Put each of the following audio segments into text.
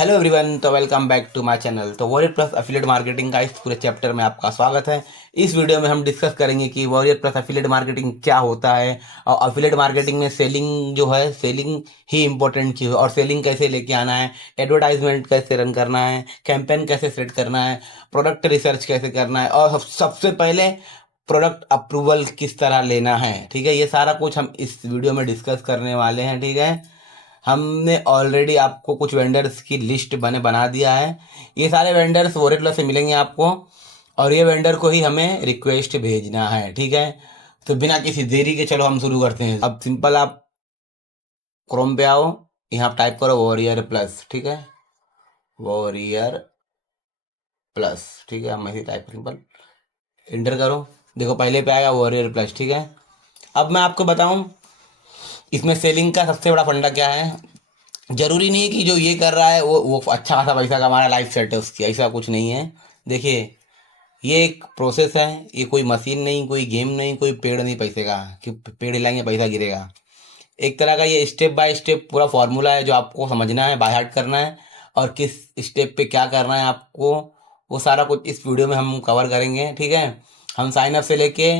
Hello everyone, तो welcome back to my channel. तो Warrior Plus affiliate marketing का इस पूरे चैप्टर में आपका स्वागत है। इस वीडियो में हम डिस्कस करेंगे कि वॉरियर प्लस एफिलिएट मार्केटिंग क्या होता है और एफिलिएट मार्केटिंग में सेलिंग जो है, सेलिंग ही इंपॉर्टेंट चीज़ है और सेलिंग कैसे लेके आना है, एडवर्टाइजमेंट कैसे रन करना है, कैंपेन कैसे सेट करना है, प्रोडक्ट रिसर्च कैसे करना है और सबसे पहले प्रोडक्ट अप्रूवल किस तरह लेना है। ठीक है, ये सारा कुछ हम इस वीडियो में डिस्कस करने वाले हैं। ठीक है, हमने ऑलरेडी आपको कुछ वेंडर्स की लिस्ट बना दिया है। ये सारे वेंडर्स वॉरेटलर से मिलेंगे आपको और ये वेंडर को ही हमें रिक्वेस्ट भेजना है। ठीक है, तो बिना किसी देरी के चलो हम शुरू करते हैं। अब सिंपल आप क्रोम पे आओ, यहाँ टाइप करो वॉरियर प्लस। ठीक है, वॉरियर प्लस। ठीक है, मैं टाइप सिंपल इंटर करो, देखो पहले पे आएगा वॉरियर प्लस। ठीक है, अब मैं आपको बताऊं इसमें सेलिंग का सबसे बड़ा फंडा क्या है। जरूरी नहीं है कि जो ये कर रहा है वो अच्छा खासा पैसा कमा रहा है, लाइफ सेट है उसकी, ऐसा कुछ नहीं है। देखिए, ये एक प्रोसेस है, ये कोई मशीन नहीं, कोई गेम नहीं, कोई पेड़ नहीं पैसे का कि पेड़ हिलाएंगे पैसा गिरेगा। एक तरह का ये स्टेप बाय स्टेप पूरा फॉर्मूला है जो आपको समझना है, बाय हार्ट करना है और किस स्टेप पे क्या करना है आपको, वो सारा कुछ इस वीडियो में हम कवर करेंगे। ठीक है, हम साइन अप से लेके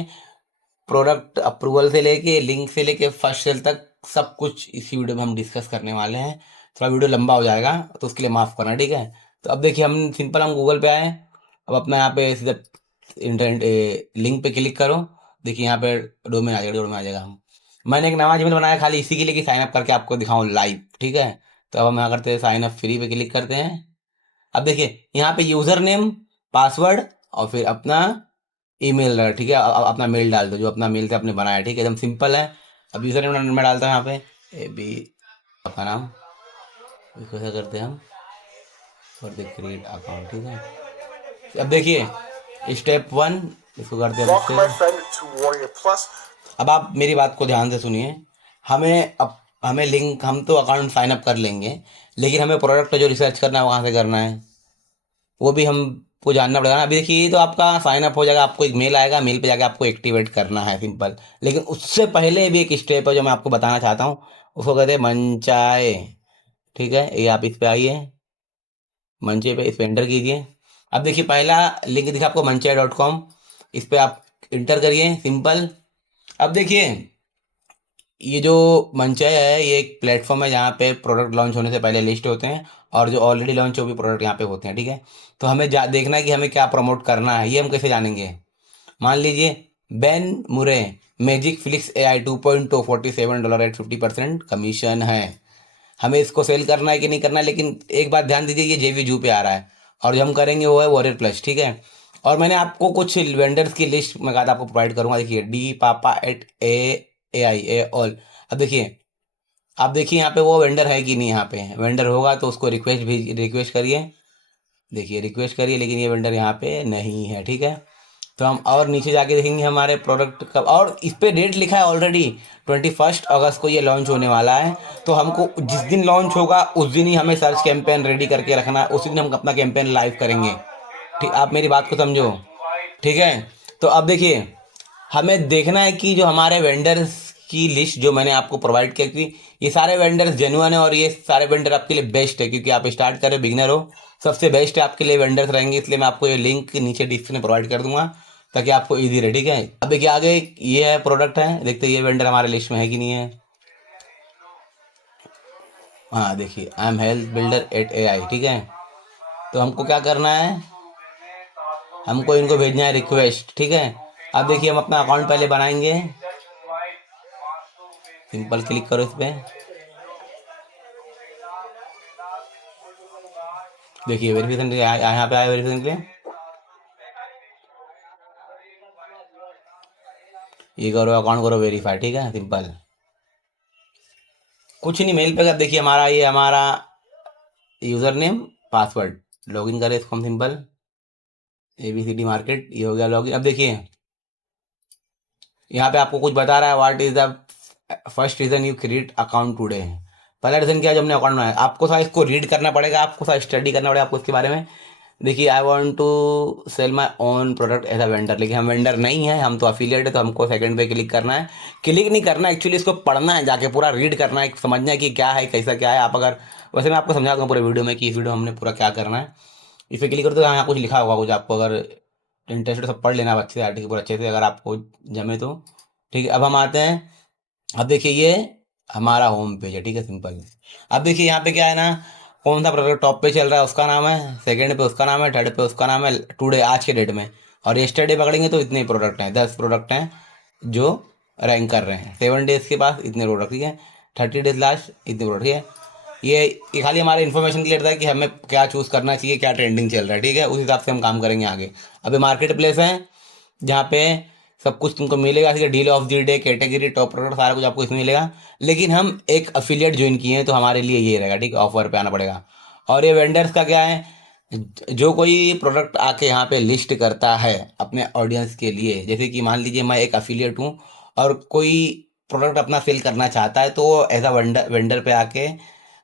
प्रोडक्ट अप्रूवल से लेके लिंक से लेके फर्स्ट सेल तक सब कुछ इसी वीडियो में हम डिस्कस करने वाले हैं। थोड़ा वीडियो लंबा हो जाएगा तो उसके लिए माफ़ करना। ठीक है, तो अब देखिए हम सिंपल हम गूगल पे आए। अब अपना यहाँ पे सीधा इंटरनेट लिंक पे क्लिक करो। देखिए यहाँ पे डोमेन आ जाएगा। मैंने एक नया जीमेल बनाया खाली इसी के लिए कि साइन अप करके आपको दिखाऊं लाइव। ठीक है, तो अब हम यहाँ करते हैं साइन अप फ्री पे क्लिक करते हैं। अब देखिए यहाँ पे यूज़र नेम, पासवर्ड और फिर अपना ईमेल। ठीक है, अपना मेल डाल दो जो अपना मेल से आपने बनाया। ठीक है, एकदम सिंपल है। अब यूज़र नेम मैं डालता हूँ यहाँ पे ए बी, अपना नाम, इसको ऐसा करते हैं हम और देख क्रिएट अकाउंट। ठीक है, अब देखिए स्टेप वन, इसको करते हैं इससे। अब आप मेरी बात को ध्यान से सुनिए। हमें लिंक, हम तो अकाउंट साइन अप कर लेंगे, लेकिन हमें प्रोडक्ट जो रिसर्च करना है वहाँ से करना है, वो भी हमको जानना पड़ेगा ना। अभी देखिए ये तो आपका साइन अप हो जाएगा, आपको एक मेल आएगा, मेल पे जाके आपको एक्टिवेट करना है, सिंपल। लेकिन उससे पहले भी एक स्टेप है जो मैं आपको बताना चाहता हूँ, उसको कहते हैं मंचाए। ठीक है, ये आप इस पे आइए, मंचे पे इस पे एंटर कीजिए। अब देखिए पहला लिंक दिखा आपको manchai.com, इस पे आप इंटर करिए, सिंपल। अब देखिए ये जो मंचय है ये एक प्लेटफॉर्म है जहाँ पे प्रोडक्ट लॉन्च होने से पहले लिस्ट होते हैं और जो ऑलरेडी लॉन्च हो भी प्रोडक्ट यहाँ पे होते हैं। ठीक है, तो हमें देखना है कि हमें क्या प्रमोट करना है, ये हम कैसे जानेंगे। मान लीजिए Ben Murray Magic Flicks AI 2.2 $47 at 50% commission है। हमें इसको सेल करना है कि नहीं करना है, लेकिन एक बात ध्यान दीजिए, ये जेवी जू पे आ रहा है और जो हम करेंगे वो है वॉरियर प्लस। ठीक है, और मैंने आपको कुछ वेंडर्स की लिस्ट मैं कहा था आपको प्रोवाइड करूंगा। देखिए डी पापा एट ए आई ए ऑल। अब देखिए, आप देखिए यहाँ पे वो वेंडर है कि नहीं। यहाँ पे वेंडर होगा तो उसको रिक्वेस्ट करिए। देखिए रिक्वेस्ट करिए, लेकिन ये वेंडर यहाँ पे नहीं है। ठीक है, तो हम और नीचे जाके देखेंगे हमारे प्रोडक्ट कब, और इस पे डेट लिखा है ऑलरेडी 21 अगस्त को ये लॉन्च होने वाला है। तो हमको जिस दिन लॉन्च होगा उस दिन ही हमें सर्च कैंपेन रेडी करके रखना है, उसी दिन हम अपना कैंपेन लाइव करेंगे। ठीक, आप मेरी बात को समझो। ठीक है, तो अब देखिए हमें देखना है कि जो हमारे वेंडर्स की लिस्ट जो मैंने आपको प्रोवाइड किया, कि ये सारे वेंडर्स जेन्युइन है और ये सारे वेंडर आपके लिए बेस्ट है, क्योंकि आप स्टार्ट कर रहे बिगिनर हो, सबसे बेस्ट है आपके लिए वेंडर्स रहेंगे। इसलिए मैं आपको ये लिंक नीचे डिस्क्रिप्शन में प्रोवाइड कर दूंगा ताकि आपको इजी रहे। ठीक है, अब देखिए आगे ये है प्रोडक्ट है, देखते हैं ये वेंडर हमारे लिस्ट में है कि नहीं है। हाँ देखिए I am health builder at AI। ठीक है, तो हमको क्या करना है, हमको इनको भेजना है रिक्वेस्ट। ठीक है, अब देखिए हम अपना अकाउंट पहले बनाएंगे, सिंपल क्लिक करो इस पर। देखिए वेरिफिकेशन यहाँ पे आया वेरिफिकेशन के लिए, ये करो अकाउंट करो वेरीफाई। ठीक है, सिंपल कुछ नहीं, मेल पे कर। देखिए हमारा ये हमारा यूज़र नेम पासवर्ड, लॉगिन करें इसको हम, सिंपल ABCD मार्केट, ये हो गया लॉगिन। अब देखिए यहाँ पे आपको कुछ बता रहा है, what is the first reason you create account today. पहला रीजन क्या है, जो हमने अकाउंट बनाया। आपको सारा इसको रीड करना पड़ेगा, आपको सारा स्टडी करना पड़ेगा आपको इसके बारे में। देखिए I want to sell my own product as a vendor, लेकिन हम वेंडर नहीं है, हम तो अफिलिएट है, तो हमको सेकंड पे क्लिक करना है। क्लिक नहीं करना, एक्चुअली इसको पढ़ना है, जाके पूरा रीड करना है, समझना है कि क्या है कैसा क्या है। आप अगर, वैसे मैं आपको समझा दूँ पूरे वीडियो में कि इस वीडियो में हमने पूरा क्या करना है। इस पर क्लिक करो तो यहाँ कुछ लिखा होगा कुछ, आपको अगर इंटरेस्टेड सब पढ़ लेना अच्छे से आर्टिकल पूरा अच्छे से, अगर आपको जमे तो। ठीक है, अब हम आते हैं। अब देखिए ये हमारा होम पेज है, ठीक है, सिंपल। अब देखिए यहाँ पे क्या है ना, कौन सा प्रोडक्ट टॉप पे चल रहा है उसका नाम है, सेकंड पे उसका नाम है, थर्ड पे उसका नाम है, टुडे आज के डेट में। और येस्टरडे पकड़ेंगे तो इतने प्रोडक्ट हैं, 10 प्रोडक्ट हैं जो रैंक कर रहे हैं। 7 डेज के पास इतने प्रोडक्ट, ठीक है। 30 डेज लास्ट इतने प्रोडक्ट, ठीक है। ये खाली हमारे इन्फॉर्मेशन के लिए रहता है कि हमें क्या चूज़ करना चाहिए, क्या ट्रेंडिंग चल रहा है, ठीक है, उस हिसाब से हम काम करेंगे आगे। अभी मार्केट प्लेस है जहाँ पे सब कुछ तुमको मिलेगा, ठीक है, deal of the day, category, top product, सारा कुछ आपको इसमें मिलेगा। लेकिन हम एक अफिलिएट ज्वाइन किए हैं तो हमारे लिए ये रहेगा, ठीक है, ऑफर पे आना पड़ेगा। और ये वेंडर्स का क्या है, जो कोई प्रोडक्ट आके यहाँ पे लिस्ट करता है अपने ऑडियंस के लिए, जैसे कि मान लीजिए मैं एक अफिलिएट हूँ और कोई प्रोडक्ट अपना सेल करना चाहता है, तो वो एज अ वेंडर वेंडर पे आके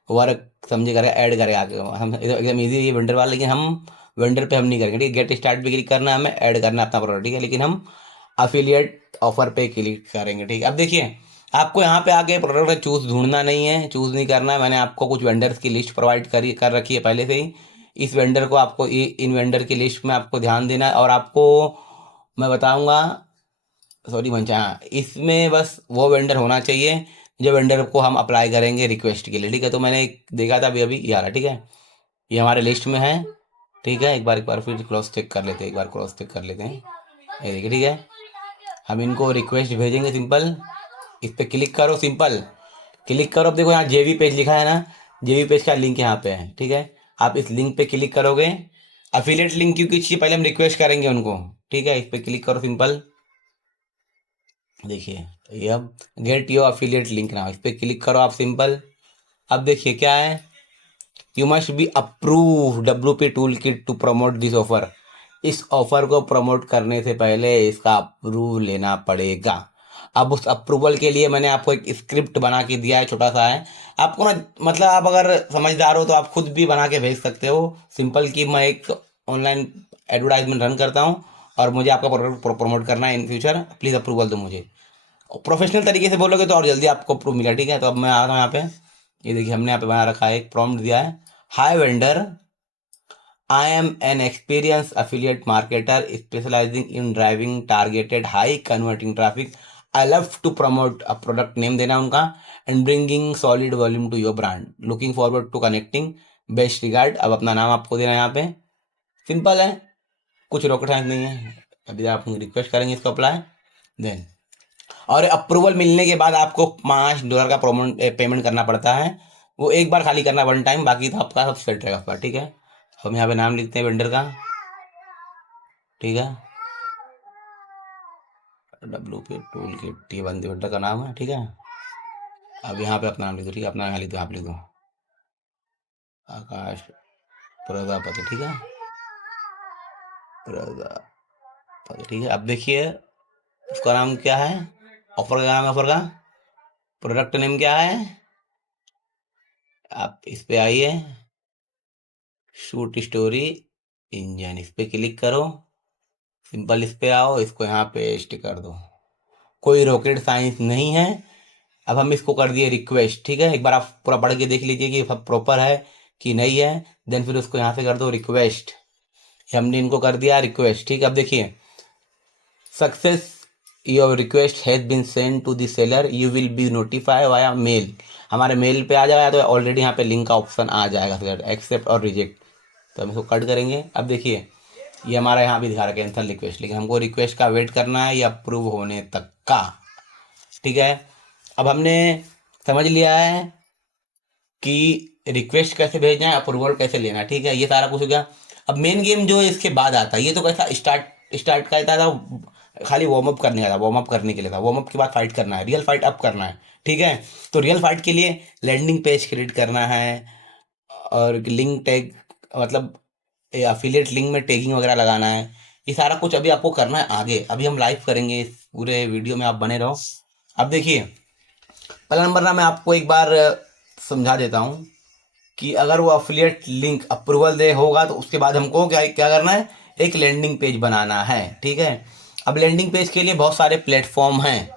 वर्क समझे करेगा, ऐड करेगा आके। हम एकदम ईजी ये वेंडर वाला, लेकिन हम वेंडर पे हम नहीं करेंगे, ठीक है। गेट स्टार्ट पे क्लिक करना है, हमें ऐड करना है अपना प्रोडक्ट, ठीक है, लेकिन हम अफिलिएट ऑफर पे क्लिक करेंगे, ठीक है। अब देखिए आपको यहाँ पे आके प्रोडक्ट चूज ढूंढना नहीं है, चूज नहीं करना है। मैंने आपको कुछ वेंडर्स की लिस्ट प्रोवाइड करी कर रखी है पहले से ही। इस वेंडर को आपको इन वेंडर की लिस्ट में आपको ध्यान देना है, और आपको मैं बताऊंगा, सॉरी मंचा, हाँ, इसमें बस वो वेंडर होना चाहिए जो वेंडर को हम अप्लाई करेंगे रिक्वेस्ट के लिए, ठीक है। तो मैंने देखा था अभी अभी ये आ रहा, ठीक है, ये हमारे लिस्ट में है, ठीक है। एक बार फिर क्रॉस चेक कर लेते हैं, एक बार क्रॉस चेक कर लेते हैं। ये देखिए, ठीक है, हम इनको रिक्वेस्ट भेजेंगे, सिंपल। इस पर क्लिक करो, सिंपल क्लिक करो। अब देखो यहाँ जेवी पेज लिखा है ना, जेवी पेज का लिंक यहाँ पे है, ठीक है। आप इस लिंक पे क्लिक करोगे, अफिलिएट लिंक क्योंकि चाहिए, पहले हम रिक्वेस्ट करेंगे उनको, ठीक है। इस पे क्लिक करो, सिंपल। देखिए ये अब गेट योर अफिलिएट लिंक ना, इस पे क्लिक करो आप, सिंपल। अब देखिए क्या है, you must be approve WP tool kit to promote this offer. इस ऑफर को प्रमोट करने से पहले इसका अप्रूव लेना पड़ेगा। अब उस अप्रूवल के लिए मैंने आपको एक स्क्रिप्ट बना के दिया है, छोटा सा है। आपको ना, मतलब आप अगर समझदार हो तो आप खुद भी बना के भेज सकते हो, सिंपल। कि मैं एक ऑनलाइन एडवर्टाइजमेंट रन करता हूँ और मुझे आपका प्रोडक्ट प्रमोट करना है इन फ्यूचर, प्लीज़ अप्रूवल दो मुझे। प्रोफेशनल तरीके से बोलोगे तो और जल्दी आपको अप्रूव मिला, ठीक है। तो अब मैं आ रहा हूँ यहाँ पे, ये देखिए हमने यहाँ पे बना रखा है, एक प्रॉम्प्ट दिया है, hi vendor, I am an experience affiliate marketer specialising in driving targeted high converting traffic. I love to promote a product, name देना उनका, and bringing solid volume to your brand, looking forward to connecting, best regard. अब अपना नाम आपको देना है यहाँ पे, सिंपल है, कुछ रॉकेट साइंस नहीं है। अभी आप रिक्वेस्ट करेंगे इसको अप्लाई, देन और अप्रूवल मिलने के बाद आपको $5 का पेमेंट करना पड़ता है। वो एक बार खाली करना, वन टाइम, बाकी तो आपका सब सेट रहेगा आपका, ठीक है। हम यहाँ पे नाम लिखते हैं वेंडर का, ठीक है, WP टूल किट, ये बंदे वेंडर का नाम है, ठीक है। अब यहाँ पे अपना नाम लिख दो, ठीक है, अपना यहाँ लिख दो, आप लिख दो आकाश प्रजापति, ठीक है, प्रजापति, ठीक है। अब देखिए उसका नाम क्या है, ऑफर का नाम है, ऑफर का प्रोडक्ट नेम क्या है, आप इस पे आइए, शूट स्टोरी इंजन, इस पे क्लिक करो, सिंपल। इस पे आओ, इसको यहाँ पेस्ट कर दो, कोई रॉकेट साइंस नहीं है। अब हम इसको कर दिए रिक्वेस्ट, ठीक है। एक बार आप पूरा पढ़ के देख लीजिए कि सब प्रॉपर है कि नहीं है, देन फिर उसको यहाँ से कर दो रिक्वेस्ट। हमने इनको कर दिया रिक्वेस्ट, ठीक है। अब देखिए success, your request has been send to the seller, you will be notify via mail. हमारे मेल पे आ जाएगा, तो ऑलरेडी यहाँ पे लिंक का ऑप्शन आ जाएगा, सेलर एक्सेप्ट और रिजेक्ट। तो हम इसको कट करेंगे। अब देखिए ये हमारा यहाँ भी दिखा रहा है कैंसल रिक्वेस्ट, लेकिन हमको रिक्वेस्ट का वेट करना है, ये अप्रूव होने तक का, ठीक है। अब हमने समझ लिया है कि रिक्वेस्ट कैसे भेजना है, अप्रूवल कैसे लेना है, ठीक है, ये सारा कुछ हो गया। अब मेन गेम जो इसके बाद आता है, ये तो कैसा स्टार्ट स्टार्ट का था, खाली वार्म अप करने का था, वार्म अप करने के लिए था। वार्म अप के बाद फाइट करना है, रियल फाइट अप करना है, ठीक है। तो रियल फाइट के लिए लैंडिंग पेज क्रिएट करना है, और लिंक टैग, मतलब अफिलिएट लिंक में टैगिंग वगैरह लगाना है। ये सारा कुछ अभी आपको करना है आगे, अभी हम लाइव करेंगे, इस पूरे वीडियो में आप बने रहो। अब देखिए पहला नंबर ना, मैं आपको एक बार समझा देता हूँ कि अगर वो अफिलिएट लिंक अप्रूवल दे होगा तो उसके बाद हमको क्या क्या करना है, एक लैंडिंग पेज बनाना है। ठीक है, अब लैंडिंग पेज के लिए बहुत सारे प्लेटफॉर्म हैं,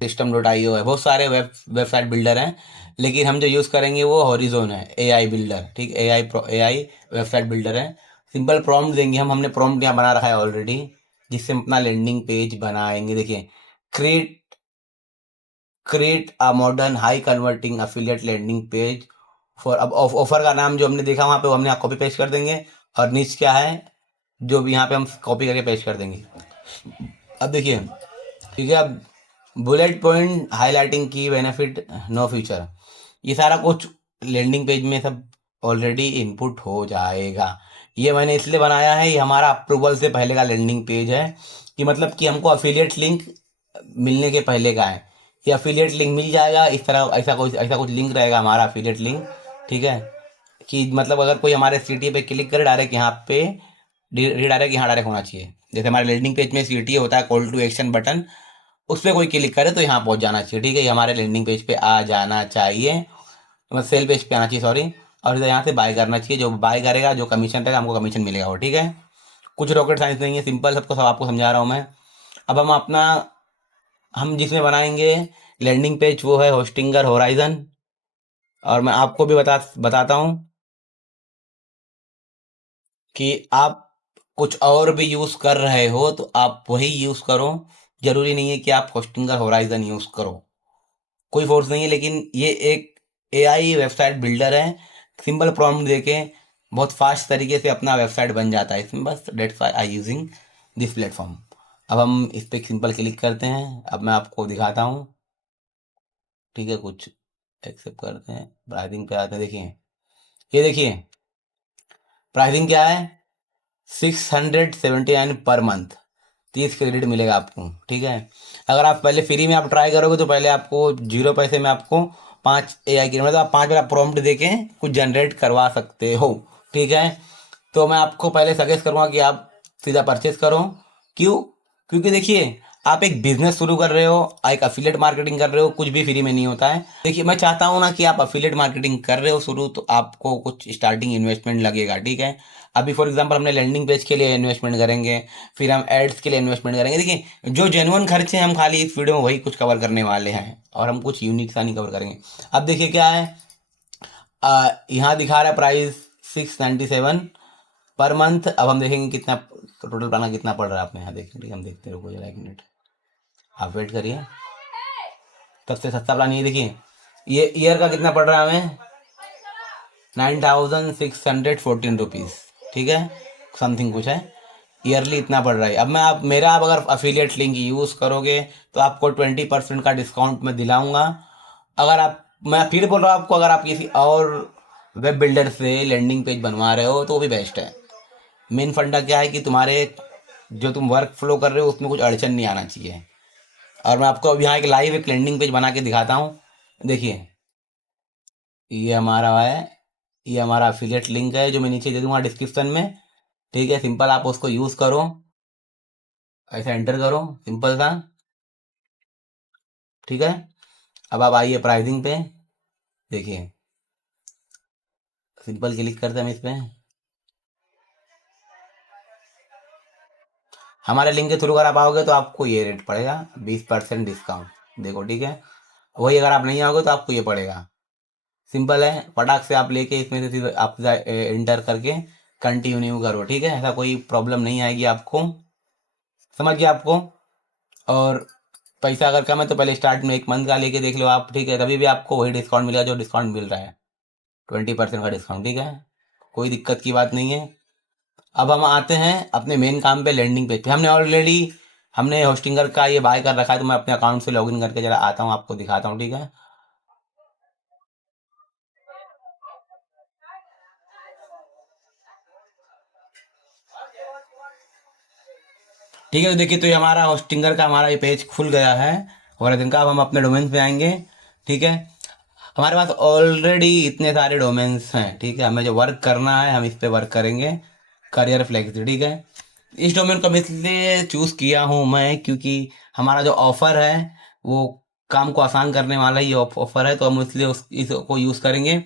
system.io है, बहुत सारे वेबसाइट बिल्डर हैं, लेकिन हम जो यूज़ करेंगे वो हॉरिजॉन है, एआई बिल्डर। ठीक, एआई वेबसाइट बिल्डर है। सिंपल प्रॉम्प्ट देंगे हमने प्रॉम्प्ट यहाँ बना रखा है ऑलरेडी, जिससे हम अपना लैंडिंग पेज बनाएंगे। देखिए, create create a modern high converting affiliate landing page for, अब ऑफर का नाम जो हमने देखा वहाँ पे वो हमने कॉपी पेस्ट कर देंगे, और नीच क्या है जो भी यहाँ पे हम कॉपी करके पेस्ट कर देंगे। अब देखिए, ठीक है, अब बुलेट पॉइंट हाईलाइटिंग की बेनिफिट नो फ्यूचर, ये सारा कुछ लैंडिंग पेज में सब ऑलरेडी इनपुट हो जाएगा। ये मैंने इसलिए बनाया है, ये हमारा अप्रूवल से पहले का लैंडिंग पेज है, कि मतलब कि हमको अफिलिएट लिंक मिलने के पहले का है। ये अफिलिएट लिंक मिल जाएगा इस तरह, ऐसा कुछ लिंक रहेगा हमारा अफिलिएट लिंक। ठीक है, कि मतलब अगर कोई हमारे सीटी पे क्लिक करे डायरेक्ट यहाँ पे रिडायरेक्ट यहाँ डायरेक्ट होना चाहिए। जैसे हमारे लैंडिंग पेज में सीटी होता है कॉल टू एक्शन बटन, उस पर कोई क्लिक करे तो यहाँ पहुँच जाना चाहिए। ठीक है, ये हमारे लैंडिंग पेज पे आ जाना चाहिए, मतलब सेल पेज पे आना चाहिए, सॉरी। और इधर यहाँ से बाय करना चाहिए, जो बाय करेगा जो कमीशन रहेगा हमको कमीशन मिलेगा वो। ठीक है, कुछ रॉकेट साइंस नहीं है, सिंपल सबको सब आपको समझा रहा हूँ मैं। अब हम जिसमें बनाएंगे लैंडिंग पेज वो है होस्टिंगर होराइजन, और मैं आपको भी बताता हूँ कि आप कुछ और भी यूज़ कर रहे हो तो आप वही यूज़ करो, जरूरी नहीं है कि आप होस्टिंगर होराइजन यूज़ करो, कोई फोर्स नहीं है। लेकिन ये एक एआई वेबसाइट बिल्डर है, सिंपल प्रॉम्प्ट देके बहुत फास्ट तरीके से अपना वेबसाइट बन जाता है इसमें, बस dates why I using this platform. अब हम इस पर सिंपल क्लिक करते हैं, अब मैं आपको दिखाता हूँ। ठीक है, कुछ एक्सेप्ट करते हैं, प्राइसिंग पे आते हैं। देखिए, ये देखिए प्राइसिंग क्या है, 679 पर मंथ, 30 क्रेडिट मिलेगा आपको। ठीक है, अगर आप पहले फ्री में आप ट्राई करोगे तो पहले आपको 0 पैसे में आपको 5 AI की, मतलब आप 5 बार प्रॉम्प्ट देके कुछ जनरेट करवा सकते हो। ठीक है, तो मैं आपको पहले सजेस्ट करूँगा कि आप सीधा परचेस करो। क्यों? क्योंकि देखिए, आप एक बिजनेस शुरू कर रहे हो, एक अफिलिएट मार्केटिंग कर रहे हो, कुछ भी फ्री में नहीं होता है। देखिए, मैं चाहता हूँ ना कि आप अफिलिएट मार्केटिंग कर रहे हो शुरू, तो आपको कुछ स्टार्टिंग इन्वेस्टमेंट लगेगा। ठीक है, अभी फॉर एग्जांपल हमने लैंडिंग पेज के लिए इन्वेस्टमेंट करेंगे, फिर हम एड्स के लिए इन्वेस्टमेंट करेंगे। देखिए, जो जेन्युइन खर्चे हम खाली इस वीडियो में वही कुछ कवर करने वाले हैं, और हम कुछ यूनिक सा नहीं कवर करेंगे। अब देखिए क्या है, यहाँ दिखा रहा है प्राइस 697 पर मंथ। अब हम देखेंगे कितना टोटल प्लान कितना पड़ रहा है आपने यहाँ देखें। ठीक है, हम देखते हैं, रुको जरा 1 मिनट, आप वेट करिए। सबसे सस्ता प्लान ये देखिए, ये ईयर का कितना पड़ रहा है हमें, 9614 रुपीज़। ठीक है, समथिंग कुछ है, ईयरली इतना पड़ रहा है। अब आप अगर अफिलिएट लिंक यूज़ करोगे तो आपको 20% का डिस्काउंट मैं दिलाऊंगा। मैं फिर बोल रहा हूँ आपको, अगर आप किसी और वेब बिल्डर से लैंडिंग पेज बनवा रहे हो तो वो भी बेस्ट है। मेन फंडा क्या है कि तुम्हारे जो तुम वर्क फ्लो कर रहे हो उसमें कुछ अड़चन नहीं आना चाहिए। और मैं आपको अब यहाँ एक लैंडिंग पेज बना के दिखाता हूँ। देखिए, ये हमारा है, ये हमारा अफिलिएट लिंक है जो मैं नीचे दे दूंगा डिस्क्रिप्शन में। ठीक है, सिंपल आप उसको यूज़ करो, ऐसा एंटर करो, सिंपल सा। ठीक है, अब आप आइए प्राइसिंग पे, देखिए सिंपल क्लिक करते हैं हम इस पे, हमारे लिंक के थ्रू अगर आप आओगे तो आपको ये रेट पड़ेगा, 20% डिस्काउंट। देखो, ठीक है, वही अगर आप नहीं आओगे तो आपको ये पड़ेगा। सिंपल है, फटाक से आप लेके इसमें से सीधे आप एंटर करके कंटिन्यू करो। ठीक है, ऐसा कोई प्रॉब्लम नहीं आएगी आपको, समझ गया आपको। और पैसा अगर कम है तो पहले स्टार्ट में 1 मंथ का लेके देख लो आप। ठीक है, तभी भी आपको वही डिस्काउंट मिलेगा जो डिस्काउंट मिल रहा है, 20% का डिस्काउंट। ठीक है, कोई दिक्कत की बात नहीं है। अब हम आते हैं अपने मेन काम पे, लैंडिंग पेज पे। हमने होस्टिंगर का ये बाय कर रखा है, तो मैं अपने अकाउंट से लॉगिन करके जरा आता हूँ, आपको दिखाता हूँ। ठीक है, ठीक है, तो देखिए, तो ये हमारा होस्टिंगर का हमारा ये पेज खुल गया है, और दिन का अब हम अपने डोमेन्स पे आएंगे। ठीक है, हमारे पास ऑलरेडी इतने सारे डोमेन्स हैं। ठीक है, हमें जो वर्क करना है हम इस पे वर्क करेंगे, करियर फ्लेक्स। ठीक है, इस डोमेन को मैं इसलिए चूज़ किया हूँ मैं, क्योंकि हमारा जो ऑफ़र है वो काम को आसान करने वाला ही ऑफ़र है, तो हम इसलिए इसको यूज़ करेंगे।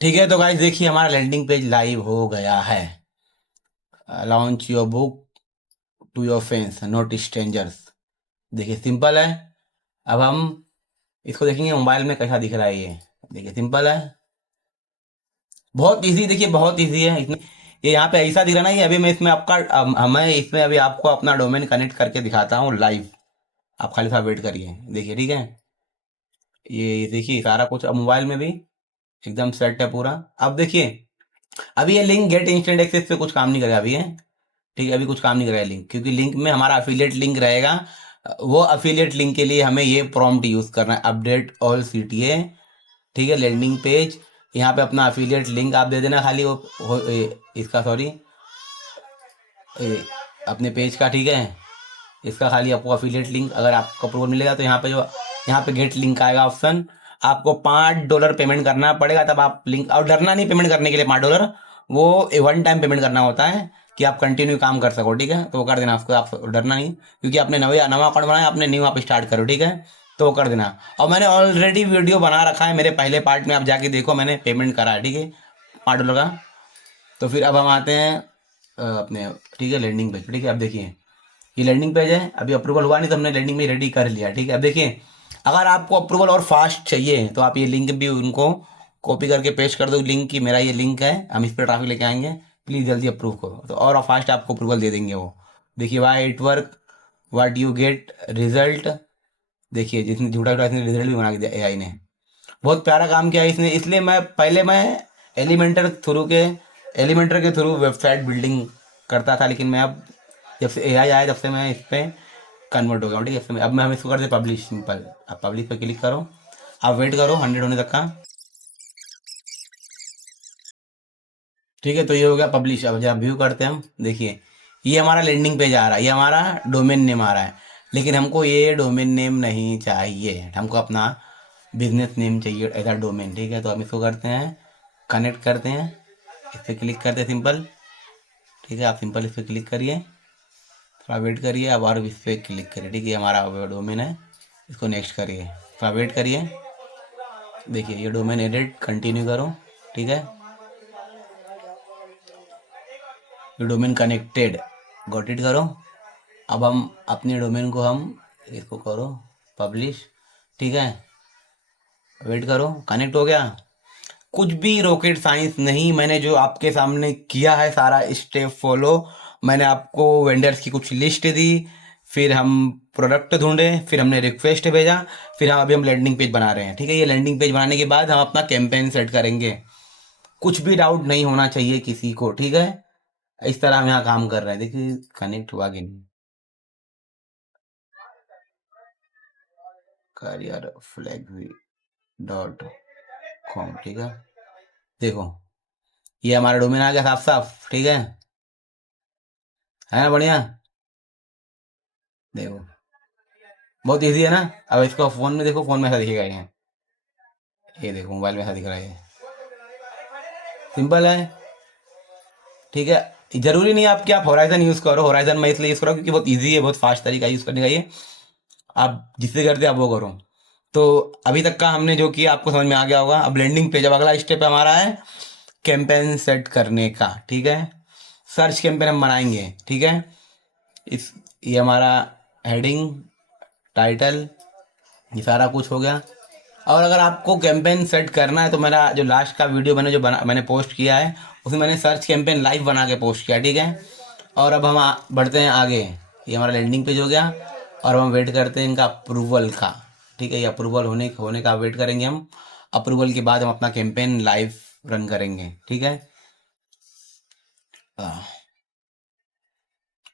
ठीक है, तो गाइस देखिए हमारा लैंडिंग पेज लाइव हो गया है। Launch your book to your friends not strangers. देखिए सिंपल है। अब हम इसको देखेंगे मोबाइल में कैसा दिख रहा है। ये देखिए सिंपल है, बहुत इजी। देखिए बहुत इजी है इसमें। ये यहाँ पे ऐसा दिख रहा है ना, ये अभी मैं इसमें आपका मैं इसमें अभी आपको अपना डोमेन कनेक्ट करके दिखाता हूँ लाइव। आप खाली सा वेट करिए, देखिए ठीक है। ये देखिए सारा कुछ अब मोबाइल में भी एकदम सेट है पूरा। अब देखिए अभी ये लिंक गेट इंस्टेंट एक्सेस पे कुछ काम नहीं करेगा अभी है। ठीक है, अभी कुछ काम नहीं करेगा लिंक, क्योंकि लिंक में हमारा अफिलिएट लिंक रहेगा। वो अफिलिएट लिंक के लिए हमें ये प्रॉम्प्ट यूज करना है, अपडेट ऑल सीटीए। ठीक है, लैंडिंग पेज यहाँ पे अपना अफिलिएट लिंक आप दे देना खाली इसका सॉरी अपने पेज का। ठीक है, इसका खाली आपको अफिलिएट लिंक अगर आपको अप्रूवल मिलेगा तो यहाँ पे गेट लिंक आएगा ऑप्शन। आपको $5 पेमेंट करना पड़ेगा, तब आप लिंक। और डरना नहीं पेमेंट करने के लिए, $5 वो वन टाइम पेमेंट करना होता है कि आप कंटिन्यू काम कर सको। ठीक है, तो वो कर देना उसको, आप डरना नहीं, क्योंकि आपने नवा अकाउंट बनाया, आपने न्यू आप स्टार्ट करो। ठीक है, तो वो कर देना। और मैंने ऑलरेडी वीडियो बना रखा है, मेरे पहले पार्ट में आप जाके देखो, मैंने पेमेंट करा है। ठीक है, $5 का। तो फिर अब हम आते हैं अपने, ठीक है, लैंडिंग पेज। ठीक है, अब देखिए ये लैंडिंग पेज है, अभी अप्रूवल हुआ नहीं तो हमने लैंडिंग में रेडी कर लिया। ठीक है, अब देखिए अगर आपको अप्रूवल और फास्ट चाहिए तो आप ये लिंक भी उनको कॉपी करके पेस्ट कर दो लिंक की, मेरा ये लिंक है, हम इस पर ट्रैफिक लेके आएंगे, प्लीज़ जल्दी अप्रूव करो, तो और फास्ट आपको अप्रूवल दे देंगे वो। देखिए why it work, what you get result. देखिए जिसने झूठा झूठा इसने रिजल्ट भी बना के दिया एआई ने। बहुत प्यारा काम किया है इसने, इसलिए मैं एलिमेंटर के थ्रू वेबसाइट बिल्डिंग करता था, लेकिन मैं अब जब से एआई आया तब से मैं इस पर कन्वर्ट हो गया हूँ। ठीक है, अब मैं हम इसको करते पब्लिश सिंपल। अब पब्लिश पे क्लिक करो, आप वेट करो 100 होने तक का। ठीक है, तो ये हो गया पब्लिश। अब जब व्यू करते हैं हम, देखिए ये हमारा लैंडिंग पेज आ रहा है, ये हमारा डोमेन नेम आ रहा है, लेकिन हमको ये डोमेन नेम नहीं चाहिए, हमको अपना बिजनेस नेम चाहिए एज अ डोमेन। ठीक है, तो हम इसको करते हैं कनेक्ट करते हैं, इस पर क्लिक करते हैं सिंपल। ठीक है, आप सिंपल इस पर क्लिक करिए, थोड़ा वेट करिए, अब और इस पर क्लिक करिए। ठीक है, हमारा डोमेन है, इसको नेक्स्ट करिए, थोड़ा वेट करिए। देखिए ये डोमेन एडिट कंटिन्यू करो। ठीक है, ये डोमेन कनेक्टेड, गॉट इट करो। अब हम अपने डोमेन को हम इसको करो पब्लिश। ठीक है, वेट करो, कनेक्ट हो गया। कुछ भी रॉकेट साइंस नहीं, मैंने जो आपके सामने किया है सारा स्टेप फॉलो। मैंने आपको वेंडर्स की कुछ लिस्ट दी, फिर हम प्रोडक्ट ढूंढे, फिर हमने रिक्वेस्ट भेजा, फिर हम अभी लैंडिंग पेज बना रहे हैं। ठीक है, ये लैंडिंग पेज बनाने के बाद हम अपना कैंपेन सेट करेंगे। कुछ भी डाउट नहीं होना चाहिए किसी को। ठीक है, इस तरह हम यहाँ काम कर रहे हैं। देखिए कनेक्ट हुआ कि नहीं, करियर फ्लैग डॉट कॉम। ठीक है, देखो ये हमारा डोमेन आ गया साफ साफ। ठीक है ना, बढ़िया। देखो बहुत इजी है ना। अब इसको फोन में देखो, फोन में ऐसा दिखेगा ये देखो मोबाइल में ऐसा दिख रहा है, सिंपल है। ठीक है, जरूरी नहीं आप कि आप होराइजन यूज करो। होराइजन मैं इसलिए यूज कर रहा हूँ क्योंकि बहुत इजी है, बहुत फास्ट तरीका यूज करने का ये। आप जिससे करते आप वो करो। तो अभी तक का हमने जो किया आपको समझ में आ गया होगा। अब लैंडिंग पेज, अब अगला स्टेप हमारा है कैंपेन सेट करने का। ठीक है, सर्च कैंपेन हम बनाएंगे। ठीक है, इस ये हमारा हेडिंग टाइटल, ये सारा कुछ हो गया। और अगर आपको कैंपेन सेट करना है तो मेरा जो लास्ट का वीडियो मैंने पोस्ट किया है, उसमें मैंने सर्च कैंपेन लाइव बना के पोस्ट किया। ठीक है, और अब हम बढ़ते हैं आगे। ये हमारा लैंडिंग पेज हो गया, और हम वेट करते हैं इनका अप्रूवल का। ठीक है, ये अप्रूवल होने का वेट करेंगे हम। अप्रूवल के बाद हम अपना कैंपेन लाइव रन करेंगे। ठीक है, आ,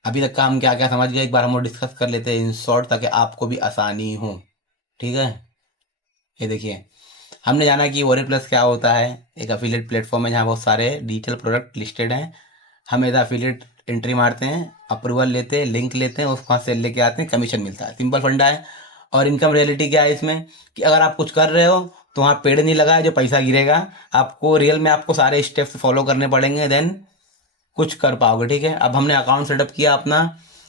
अभी तक का हम क्या क्या समझ गए, एक बार हम वो डिस्कस कर लेते हैं इन शॉर्ट, ताकि आपको भी आसानी हो। ठीक है, ये देखिए हमने जाना कि वॉरियर प्लस क्या होता है। एक अफिलिएट प्लेटफॉर्म है जहाँ बहुत सारे डिजिटल प्रोडक्ट लिस्टेड हैं, हम एज अफिलिएट एंट्री मारते हैं, अप्रूवल लेते हैं, लिंक लेते हैं, उसको वहाँ सेल लेके आते हैं, कमीशन मिलता है। सिंपल फंडा है। और इनकम रियलिटी क्या है इसमें कि अगर आप कुछ कर रहे हो तो वहाँ पेड़ नहीं लगा है जो पैसा गिरेगा, आपको रियल में आपको सारे स्टेप्स फॉलो करने पड़ेंगे, देन कुछ कर पाओगे। ठीक है, अब हमने अकाउंट सेटअप किया अपना,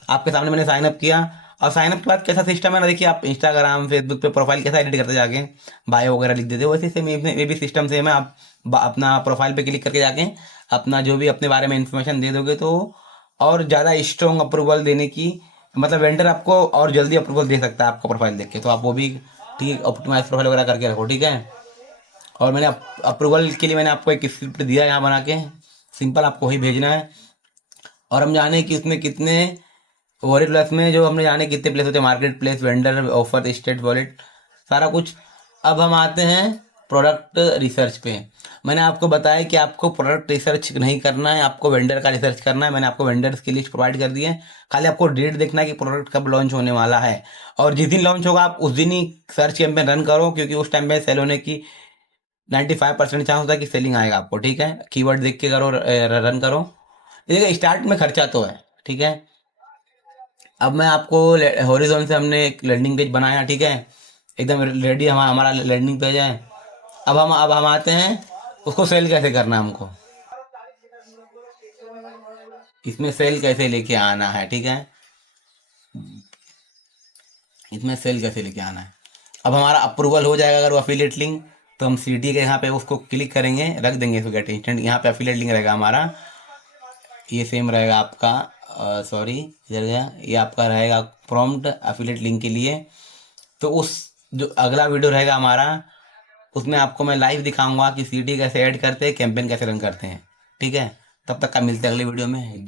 आपके सामने मैंने साइन अप किया। और साइन अप के बाद कैसा सिस्टम है ना, देखिए आप इंस्टाग्राम फेसबुक पे प्रोफाइल कैसा एडिट करते जाके बायो वगैरह लिख देते हो, वैसे सेम ये भी सिस्टम सेम है। आप अपना प्रोफाइल पे क्लिक करके जाके अपना जो भी अपने बारे में इंफॉर्मेशन दे दोगे तो और ज़्यादा स्ट्रॉन्ग अप्रूवल देने की, मतलब वेंडर आपको और जल्दी अप्रूवल दे सकता है आपका प्रोफाइल देख के। तो आप वो भी ठीक ऑप्टिमाइज प्रोफाइल वगैरह करके रखो। ठीक है, और मैंने अप्रूवल के लिए मैंने आपको एक स्क्रिप्ट दिया है यहाँ बना के, सिंपल आपको वही भेजना है। और हम जाने कि उसमें कितने वॉलेट प्लस में जो हमने जाने कितने प्लेस होते हैं, market place, vendor, offer, state wallet, सारा कुछ। अब हम आते हैं प्रोडक्ट रिसर्च पे। मैंने आपको बताया कि आपको प्रोडक्ट रिसर्च नहीं करना है, आपको वेंडर का रिसर्च करना है। मैंने आपको वेंडर्स की लिस्ट प्रोवाइड कर दी है, खाली आपको डेट देखना है कि प्रोडक्ट कब लॉन्च होने वाला है। और जिस दिन लॉन्च होगा आप उस दिन ही सर्च कैंपेन रन करो, क्योंकि उस टाइम पे सेल होने की 95% चांस होता है कि सेलिंग आएगा आपको। ठीक है, कीवर्ड देख के करो, रन करो। देखिए स्टार्ट में खर्चा तो है। ठीक है, अब मैं आपको हॉरिजॉन से हमने एक लैंडिंग पेज बनाया। ठीक है, एकदम रेडी हमारा लैंडिंग पेज है। अब हम आते हैं उसको सेल कैसे करना है हमको, इसमें सेल कैसे लेके आना है। ठीक है, इसमें सेल कैसे लेके आना है। अब हमारा अप्रूवल हो जाएगा अगर वो अफिलिएट लिंक, तो हम सीटी के यहाँ पे उसको क्लिक करेंगे, रख देंगे इसको गेट इंस्टेंट। यहाँ पे अफिलिएट लिंक रहेगा हमारा, ये सेम रहेगा आपका, सॉरी इधर गया, ये आपका रहेगा प्रॉम्प्ट अफिलिएट लिंक के लिए। तो उस जो अगला वीडियो रहेगा हमारा, उसमें आपको मैं लाइव दिखाऊंगा कि सीटी कैसे ऐड करते हैं, कैंपेन कैसे रन करते हैं। ठीक है, तब तक का मिलते हैं अगले वीडियो में।